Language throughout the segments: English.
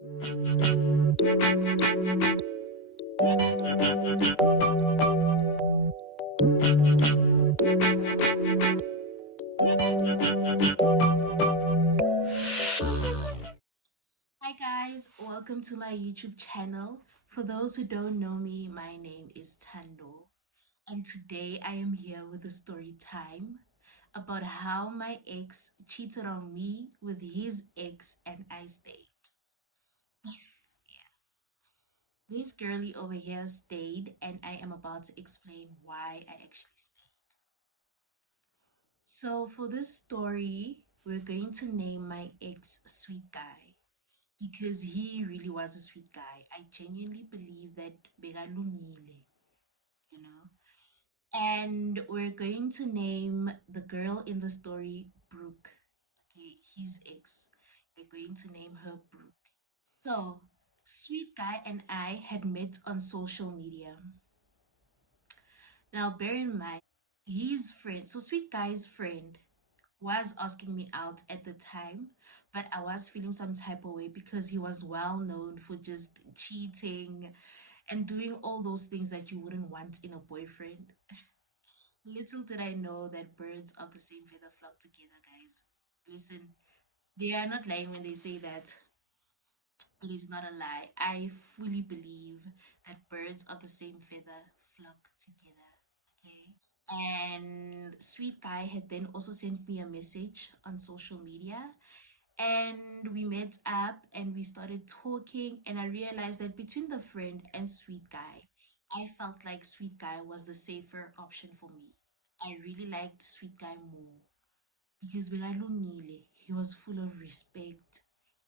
Hi guys, welcome to my YouTube channel. For those who don't know me, my name is Tando, and today I am here with a story time about how my ex cheated on me with his ex and I stayed. This girlie over here stayed, and I am about to explain why I actually stayed. So, for this story, we're going to name my ex Sweet Guy because he really was a sweet guy. I genuinely believe that begalungile, you know. And we're going to name the girl in the story Brooke. Okay, his ex. We're going to name her Brooke. So, sweet guy and I had met on social media. Now, bear in mind, his friend, so sweet guy's friend, was asking me out at the time, but I was feeling some type of way because he was well known for just cheating and doing all those things that you wouldn't want in a boyfriend. Little did I know that birds of the same feather flock together, guys. Listen, they are not lying when they say that it is not a lie. I fully believe that birds of the same feather flock together. Okay. And Sweet Guy had then also sent me a message on social media. And we met up and we started talking. And I realized that between the friend and Sweet Guy, I felt like Sweet Guy was the safer option for me. I really liked Sweet Guy more because Begalungile, he was full of respect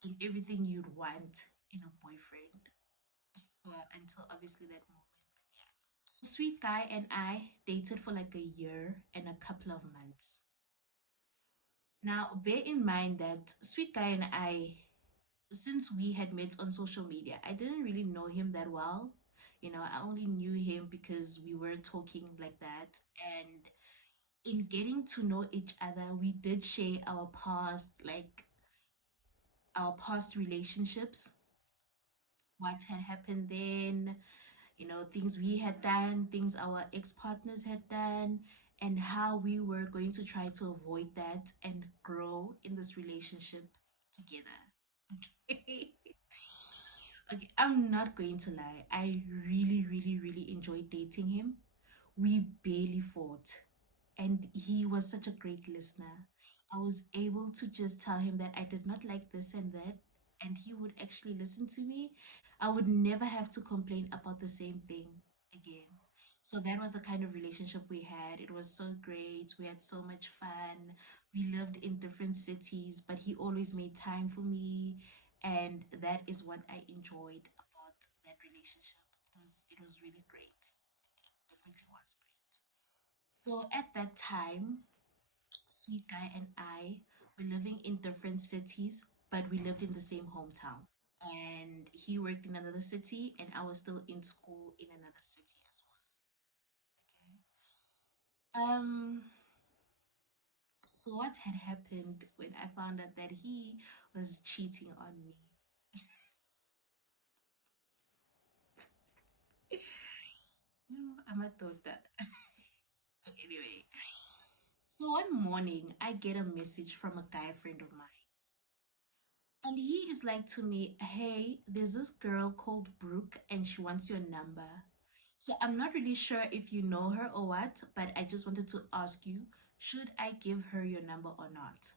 and everything you'd want in a boyfriend. Well, until obviously that moment. Sweet Guy and I dated for like a year and a couple of months. Now, bear in mind that Sweet Guy and I, since we had met on social media, I didn't really know him that well. I only knew him because we were talking like that. And in getting to know each other, we did share our past relationships, what had happened then, things we had done, things our ex partners had done, and how we were going to try to avoid that and grow in this relationship together. Okay. Okay, I'm not going to lie. I really, really, really enjoyed dating him. We barely fought, and he was such a great listener. I was able to just tell him that I did not like this and that, and he would actually listen to me. I would never have to complain about the same thing again. So that was the kind of relationship we had. It was so great. We had so much fun. We lived in different cities, but he always made time for me, and that is what I enjoyed about that relationship. It was really great. It definitely was great. So at that time, Sweet Guy and I were living in different cities, but we lived in the same hometown. And he worked in another city, and I was still in school in another city as well. Okay. So what had happened when I found out that he was cheating on me? I'm a thought that. Anyway, so one morning I get a message from a guy friend of mine. And he is like to me, hey, there's this girl called Brooke and she wants your number. So I'm not really sure if you know her or what, but I just wanted to ask you, should I give her your number or not?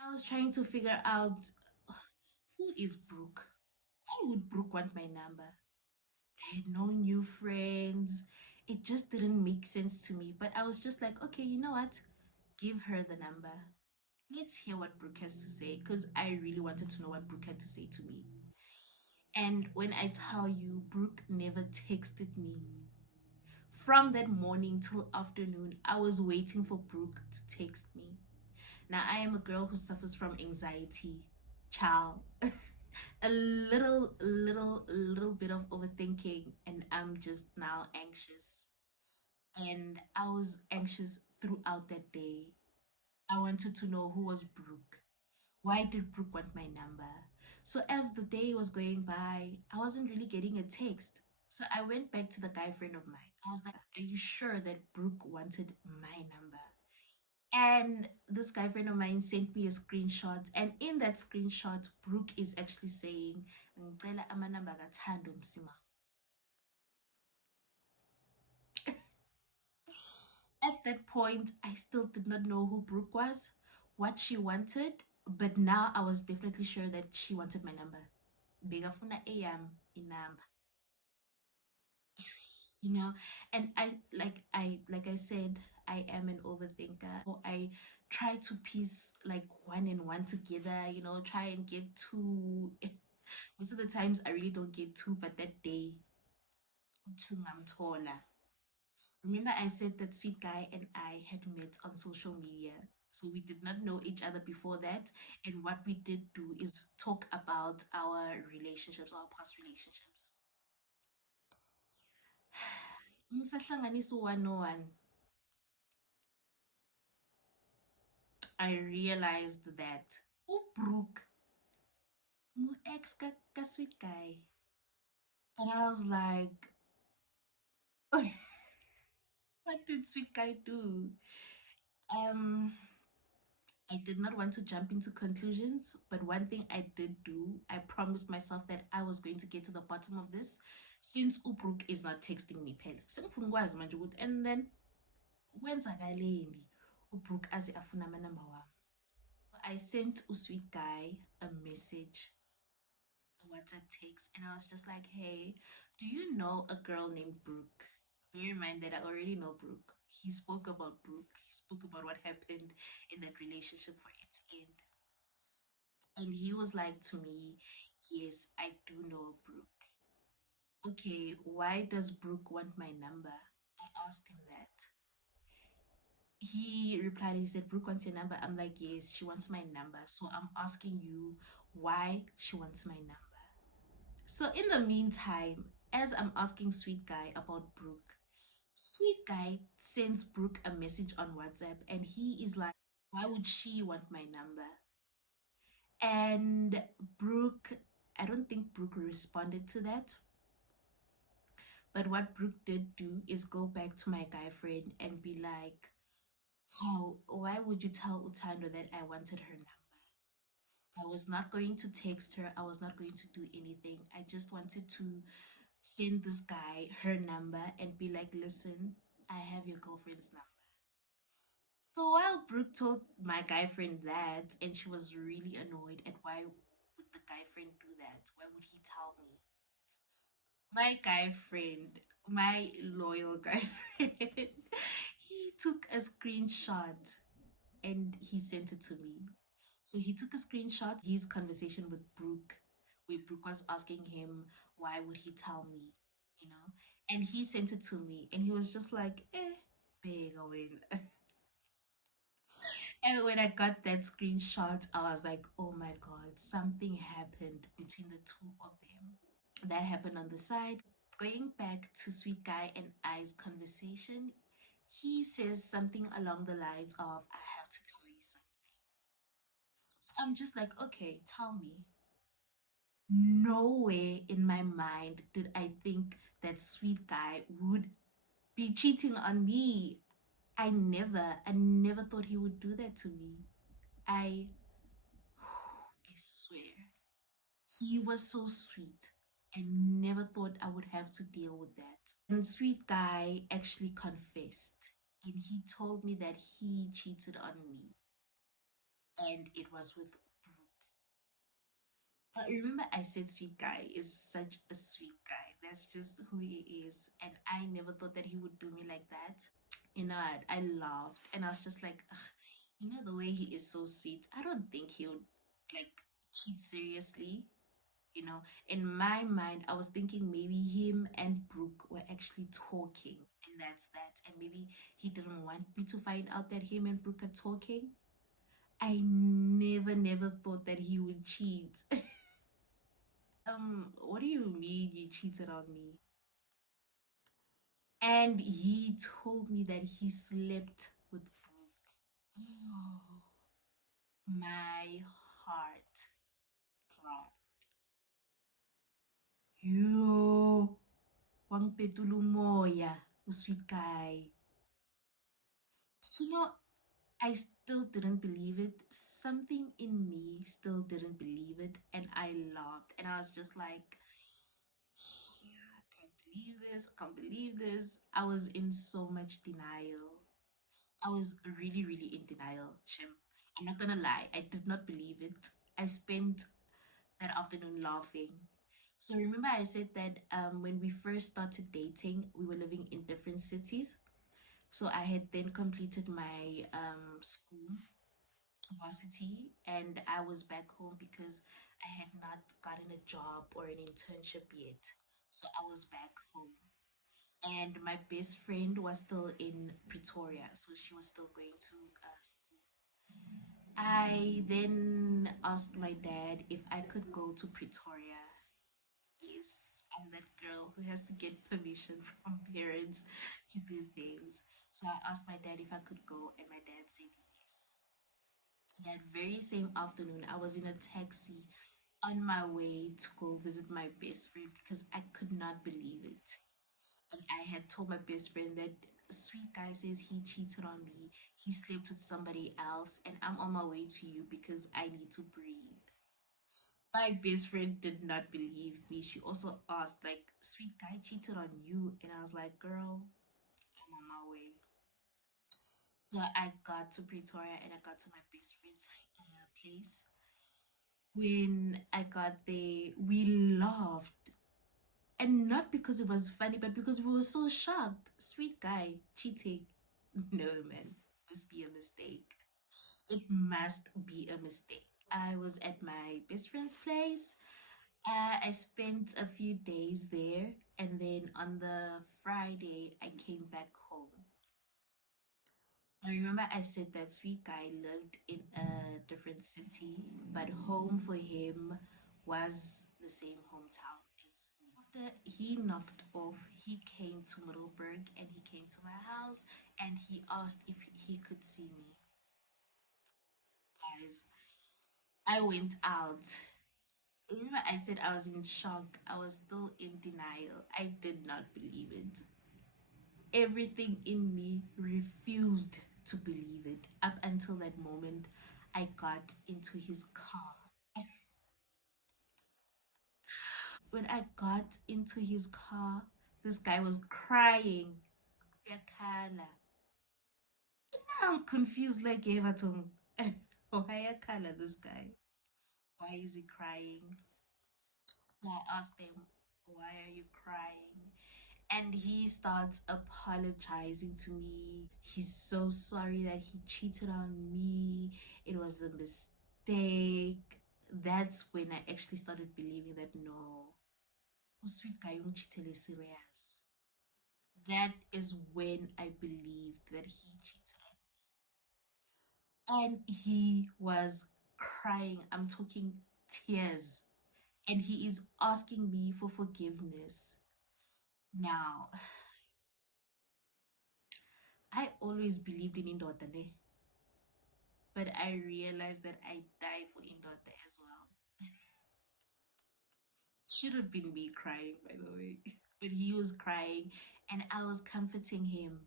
I was trying to figure out who is Brooke? Why would Brooke want my number? I had no new friends. It just didn't make sense to me. But I was just like, okay, you know what? Give her the number. Let's hear what Brooke has to say because I really wanted to know what Brooke had to say to me. And when I tell you, Brooke never texted me. From that morning till afternoon, I was waiting for Brooke to text me. Now, I am a girl who suffers from anxiety. Child. A little bit of overthinking, and I'm just now anxious. And I was anxious throughout that day. I wanted to know who was Brooke. Why did Brooke want my number? So as the day was going by, I wasn't really getting a text. So I went back to the guy friend of mine. I was like, "Are you sure that Brooke wanted my number?" And this guy friend of mine sent me a screenshot. And in that screenshot, Brooke is actually saying, "Ngicela amanamba kaThando Msima." At that point, I still did not know who Brooke was, what she wanted, but now I was definitely sure that she wanted my number. Bekafuna eyam inamba, you know. And I said, I am an overthinker. I try to piece like one and one together, try and get two. Most of the times I really don't get two, but that day, two ngamthola. Remember, I said that sweet guy and I had met on social media. So we did not know each other before that. And what we did do is talk about our relationships, our past relationships. Ngisahlanganisa u-101, I realized that uBrooke, ex ka sweet guy. And I was like, what did sweet guy do? Um, I did not want to jump into conclusions, but one thing I did do, I promised myself that I was going to get to the bottom of this since uBrooke is not texting me phela. Sengifuna ukwazi manje ukuthi and then kwenzakaleni uBrooke aze afuna amanamba wami. I sent usweet guy a message, a WhatsApp text, and I was just like, "Hey, do you know a girl named Brooke?" Bear in mind that I already know Brooke. He spoke about Brooke. He spoke about what happened in that relationship for its end. And he was like to me, "Yes, I do know Brooke." Okay, why does Brooke want my number? I asked him that. He replied, he said, "Brooke wants your number." I'm like, "Yes, she wants my number. So I'm asking you why she wants my number." So in the meantime, as I'm asking Sweet Guy about Brooke, Sweet Guy sends Brooke a message on WhatsApp and he is like, "Why would she want my number?" And Brooke, I don't think Brooke responded to that. But what Brooke did do is go back to my guy friend and be like, "How, why would you tell Utando that I wanted her number? I was not going to text her. I was not going to do anything. I just wanted to send this guy her number and be like, listen, I have your girlfriend's number." So while Brooke told my guy friend that, and she was really annoyed at why would the guy friend do that? Why would he tell me? My guy friend, my loyal guy friend, he took a screenshot and he sent it to me. So he took a screenshot his conversation with Brooke, where Brooke was asking him why would he tell me, you know? And he sent it to me and he was just like, big win. And when I got that screenshot, I was like, oh my god, something happened between the two of them. That happened on the side. Going back to Sweet Guy and I's conversation, he says something along the lines of, "I have to tell you something." So I'm just like, okay, tell me. Nowhere in my mind did I think that Sweet Guy would be cheating on me. I never thought he would do that to me. I, I swear, he was so sweet. I never thought I would have to deal with that. And Sweet Guy actually confessed and he told me that he cheated on me and it was with Brooke. Remember, I said Sweet Guy is such a sweet guy. That's just who he is. And I never thought that he would do me like that. I laughed and I was just like, "Ugh, the way he is so sweet. I don't think he would like cheat seriously." In my mind, I was thinking maybe him and Brooke were actually talking, and that's that. And maybe he didn't want me to find out that him and Brooke are talking. I never thought that he would cheat. What do you mean you cheated on me? And he told me that he slept with Brooke. Oh, my heart dropped. Yo, wangipetula umoya, sweet guy. You know, I still didn't believe it. Something in me still didn't believe it, and I laughed. And I was just like, yeah, I can't believe this. I can't believe this. I was in so much denial. I was really, really in denial, Shim. I'm not gonna lie, I did not believe it. I spent that afternoon laughing. So remember I said that when we first started dating, we were living in different cities. So I had then completed my school varsity and I was back home because I had not gotten a job or an internship yet. So I was back home. And my best friend was still in Pretoria, so she was still going to school. I then asked my dad if I could go to Pretoria. Yes, I'm that girl who has to get permission from parents to do things. So I asked my dad if I could go, and my dad said yes. That very same afternoon, I was in a taxi on my way to go visit my best friend because I could not believe it. And I had told my best friend that sweet guy says he cheated on me, he slept with somebody else, and I'm on my way to you because I need to breathe. My best friend did not believe me. She also asked, like, sweet guy cheated on you. And I was like, girl, I'm on my way. So I got to Pretoria and I got to my best friend's place. When I got there, we laughed. And not because it was funny, but because we were so shocked. Sweet guy cheating. No, man. Must be a mistake. It must be a mistake. I was at my best friend's place. I spent a few days there, and then on the Friday, I came back home. I remember I said that sweet guy lived in a different city, but home for him was the same hometown as me. After he knocked off, he came to Middleburg and he came to my house and he asked if he could see me. Guys, I went out. Remember, I said I was in shock. I was still in denial. I did not believe it. Everything in me refused to believe it up until that moment I got into his car. When I got into his car, this guy was crying. Yakhala. I'm confused like Everton. Why Yakhala, this guy? Why is he crying? So I asked him, why are you crying? And he starts apologizing to me. He's so sorry that he cheated on me. It was a mistake. That's when I actually started believing that no, sweet guy cheated serious. That is when I believed that he cheated on me. And he was crying. I'm talking tears. And he is asking me for forgiveness. Now, I always believed in indoda, ne? But I realized that I die for indoda as well. Should have been me crying, by the way. But he was crying and I was comforting him.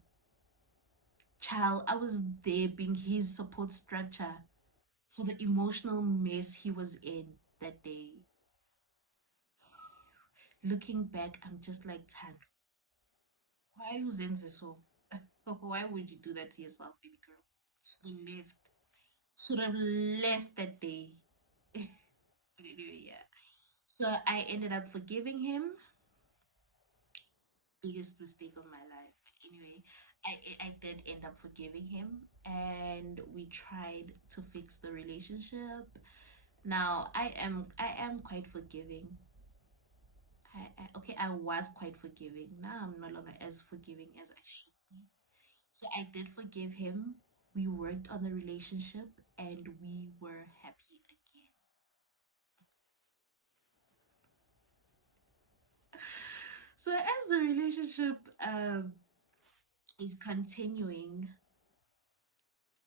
Child, I was there being his support structure for the emotional mess he was in that day. Looking back, I'm just like, Tan, why you zenze so? Why would you do that to yourself, baby girl? Should have left. Should have left that day. But anyway, yeah. So I ended up forgiving him. Biggest mistake of my life. But anyway, I did end up forgiving him, and we tried to fix the relationship. Now I am quite forgiving. Okay, I was quite forgiving. Now I'm no longer as forgiving as I should be. So I did forgive him. We worked on the relationship, and we were happy again. So as the relationship is continuing,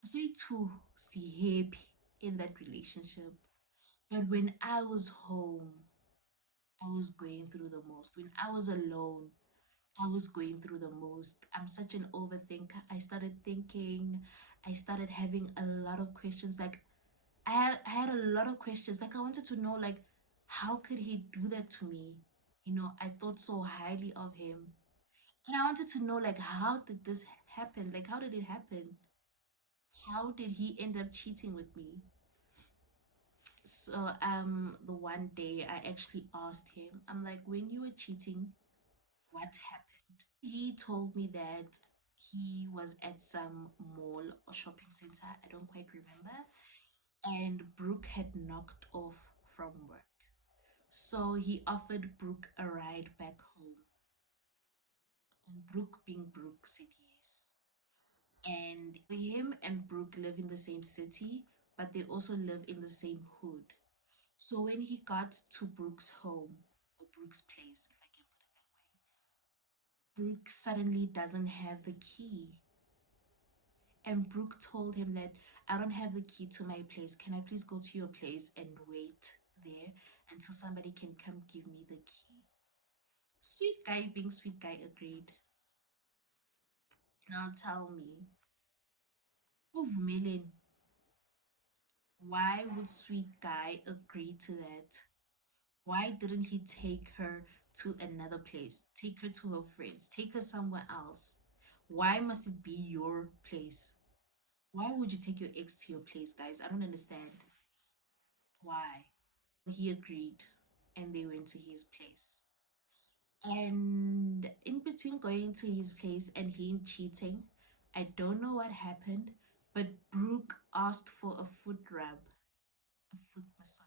so to see happy in that relationship. But when I was home, I was going through the most. When I was alone, I was going through the most. I'm such an overthinker. I started thinking, I started having a lot of questions. Like, I had a lot of questions. Like, I wanted to know, like, how could he do that to me? I thought so highly of him. And I wanted to know, like, how did this happen? Like, how did it happen? How did he end up cheating with me? So, the one day I actually asked him, I'm like, when you were cheating, what happened? He told me that he was at some mall or shopping center, I don't quite remember, and Brooke had knocked off from work. So he offered Brooke a ride back home, and Brooke, being Brooke, said yes. And him and Brooke live in the same city, but they also live in the same hood. So when he got to Brooke's home, or Brooke's place, if I can put it that way, Brooke suddenly doesn't have the key. And Brooke told him that I don't have the key to my place. Can I please go to your place and wait there until somebody can come give me the key? Sweet guy, being sweet guy, agreed. Now tell me, uvumeleni, why would sweet guy agree to that? Why didn't he take her to another place? Take her to her friends, take her somewhere else. Why must it be your place? Why would you take your ex to your place, guys? I don't understand. Why? He agreed and they went to his place. And in between going to his place and him cheating, I don't know what happened, but Brooke asked for a foot rub, a foot massage.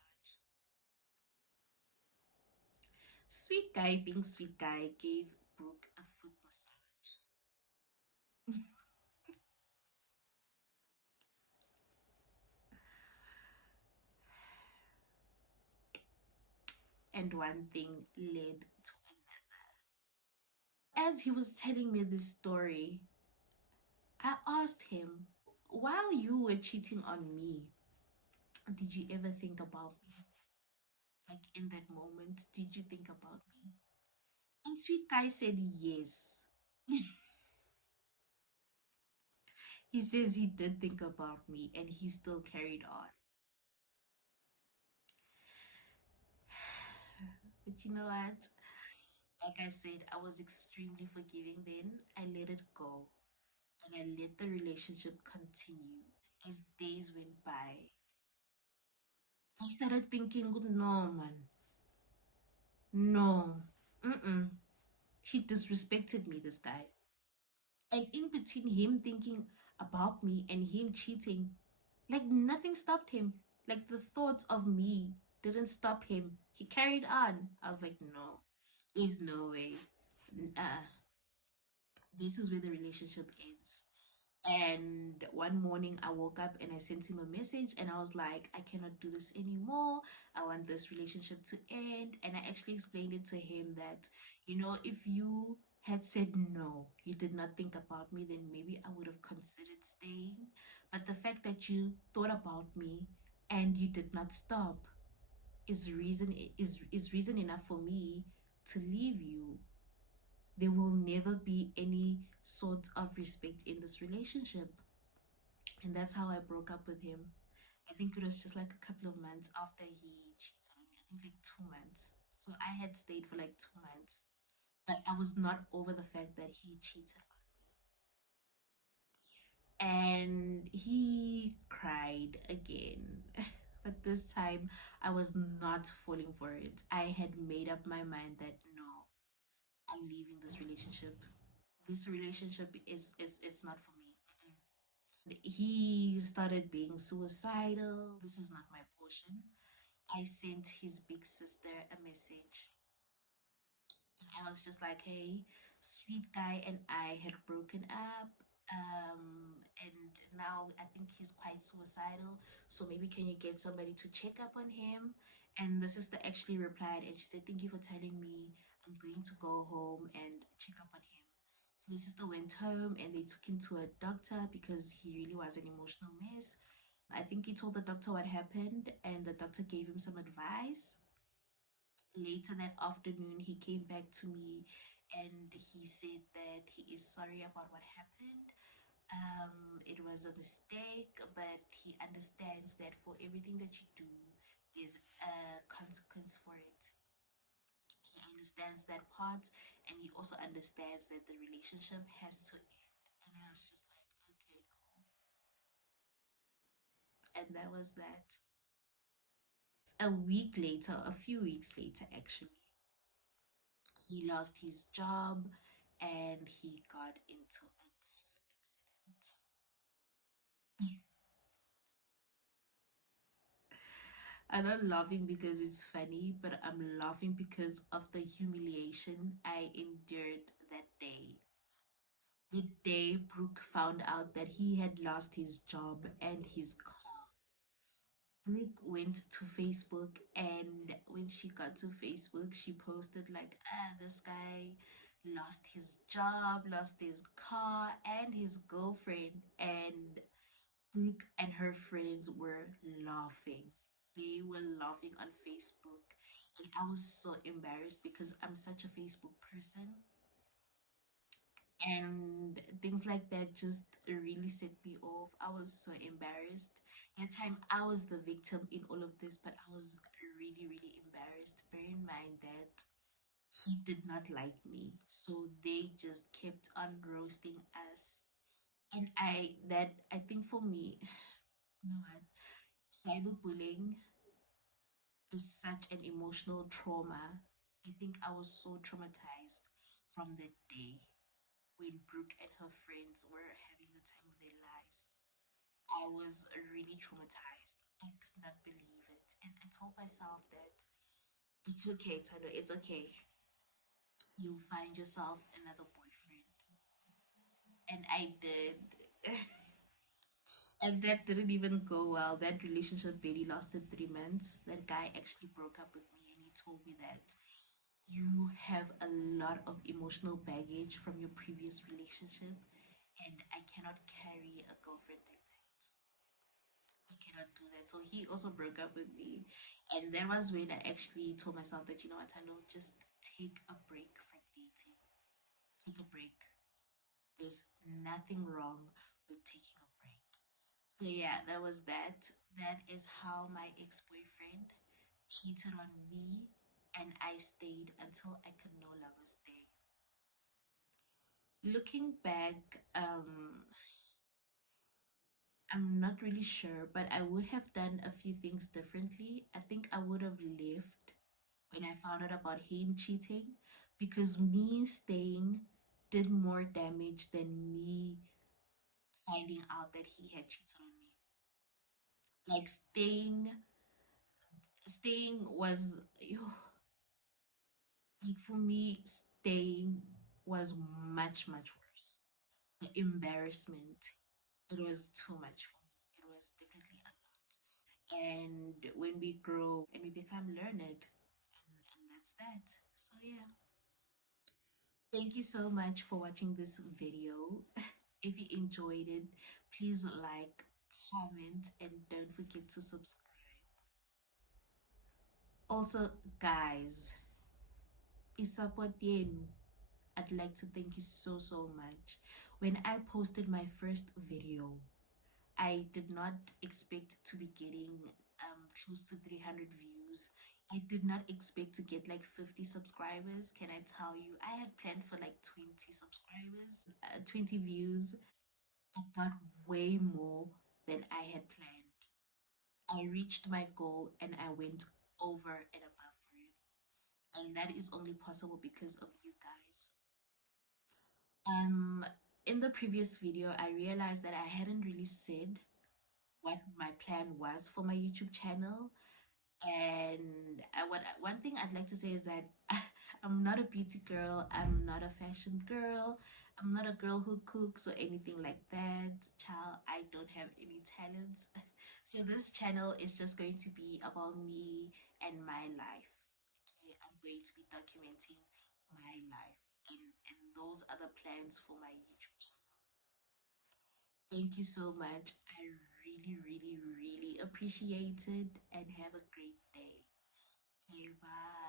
Sweet guy, being sweet guy, gave Brooke a foot massage. And one thing led to another. As he was telling me this story, I asked him, while you were cheating on me, did you ever think about me? Like in that moment, did you think about me? And sweet guy said yes. He says he did think about me and he still carried on. But you know what? Like I said, I was extremely forgiving then. I let it go and I let the relationship continue. As days went by, I started thinking, no, man, no, mm-mm. He disrespected me, this guy. And in between him thinking about me and him cheating, like nothing stopped him. Like the thoughts of me didn't stop him. He carried on. I was like, no, there's no way. Uh, this is where the relationship ends. And one morning I woke up and I sent him a message and I was like, I cannot do this anymore. I want this relationship to end. And I actually explained it to him that, if you had said no, you did not think about me, then maybe I would have considered staying. But the fact that you thought about me and you did not stop is reason enough for me to leave you. There will never be any sort of respect in this relationship. And that's how I broke up with him. I think it was just like a couple of months after he cheated on me. I think like 2 months. So I had stayed for like 2 months. But I was not over the fact that he cheated on me. And he cried again. But this time I was not falling for it. I had made up my mind that no, I'm leaving this relationship. This relationship is it's not for me. Mm-mm. He started being suicidal. This is not my portion. I sent his big sister a message. And I was just like, hey, sweet guy and I had broken up. And now I think he's quite suicidal. So maybe can you get somebody to check up on him? And the sister actually replied and she said, thank you for telling me. I'm going to go home and check up on him. So the sister went home and they took him to a doctor because he really was an emotional mess. I think he told the doctor what happened and the doctor gave him some advice. Later that afternoon, he came back to me and he said that he is sorry about what happened. It was a mistake, but he understands that for everything that you do, there's a consequence for it. He understands that part, and he also understands that the relationship has to end. And I was just like, okay, cool. And that was that. A week later, a few weeks later, actually, he lost his job and he got into a car accident. I'm not laughing because it's funny, but I'm laughing because of the humiliation I endured that day. The day Brooke found out that he had lost his job and his car, Brooke went to Facebook, and when she got to Facebook, she posted like, this guy lost his job, lost his car, and his girlfriend. And Brooke and her friends were laughing. They were laughing on Facebook. And I was so embarrassed because I'm such a Facebook person. And things like that just really set me off. I was so embarrassed. That time I was the victim in all of this, but I was really, really embarrassed. Bear in mind that he did not like me, so they just kept on roasting us. And I think for me, you know what, cyberbullying is such an emotional trauma. I think I was so traumatized from that day when Brooke and her friends were having the time of their lives. I was really traumatized. I could not believe it. And I told myself that it's okay, Tano, it's okay. You'll find yourself another boyfriend. And I did. And that didn't even go well. That relationship barely lasted 3 months. That guy actually broke up with me and he told me that you have a lot of emotional baggage from your previous relationship, and I cannot carry a girlfriend like that. I cannot do that. So he also broke up with me. And that was when I actually told myself that, you know what, I know, just take a break from dating. Take a break. There's nothing wrong with taking a break. So yeah, that was that. That is how my ex-boyfriend cheated on me, and I stayed until I could no longer stay. Looking back, I'm not really sure, but I would have done a few things differently. I think I would have left when I found out about him cheating, because me staying did more damage than me finding out that he had cheated on me. Like staying was, like for me, staying was much, much worse. The embarrassment, it was too much for me. It was definitely a lot. And when we grow and we become learned, and that's that. So yeah, thank you so much for watching this video. If you enjoyed it, please like, comment, and don't forget to subscribe. Also, guys, support yenu. I'd like to thank you so, so much. When I posted my first video, I did not expect to be getting close to 300 views. I did not expect to get like 50 subscribers. Can I tell you? I had planned for like 20 subscribers, 20 views. I got way more than I had planned. I reached my goal and I went over and above for it. And that is only possible because of you guys. Um, in the previous video, I realized that I hadn't really said what my plan was for my YouTube channel. And one thing I'd like to say is that I'm not a beauty girl, I'm not a fashion girl, I'm not a girl who cooks or anything like that. Child, I don't have any talents. So this channel is just going to be about me and my life. Okay, I'm going to be documenting my life, and those are the plans for my YouTube channel. Thank you so much. I really, really, really appreciate it, and have a great day. Okay, bye.